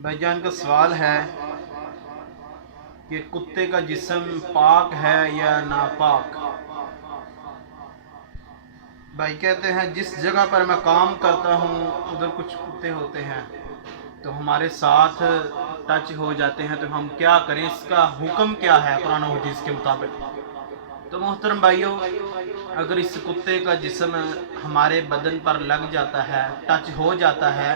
بھائی جان کا سوال ہے کہ کتے کا جسم پاک ہے یا ناپاک؟ بھائی کہتے ہیں جس جگہ پر میں کام کرتا ہوں ادھر کچھ کتے ہوتے ہیں تو ہمارے ساتھ ٹچ ہو جاتے ہیں، تو ہم کیا کریں؟ اس کا حکم کیا ہے قرآن و حدیث کے مطابق؟ تو محترم بھائیو، اگر اس کتے کا جسم ہمارے بدن پر لگ جاتا ہے، ٹچ ہو جاتا ہے،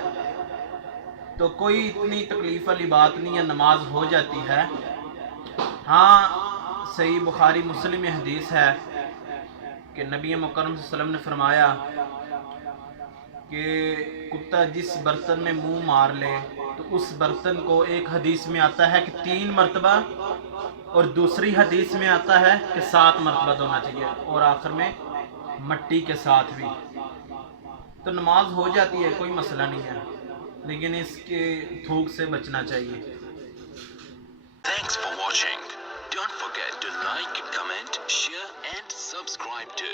تو کوئی اتنی تکلیف والی بات نہیں ہے، نماز ہو جاتی ہے۔ ہاں، صحیح بخاری مسلم میں حدیث ہے کہ نبی مکرم صلی اللہ علیہ وسلم نے فرمایا کہ کتا جس برتن میں منہ مار لے تو اس برتن کو، ایک حدیث میں آتا ہے کہ 3 مرتبہ، اور دوسری حدیث میں آتا ہے کہ 7 مرتبہ دھونا چاہیے، اور آخر میں مٹی کے ساتھ بھی۔ تو نماز ہو جاتی ہے، کوئی مسئلہ نہیں ہے، لیکن اس کے تھوک سے بچنا چاہیے۔ Thanks for watching. Don't forget to like, comment, share and subscribe to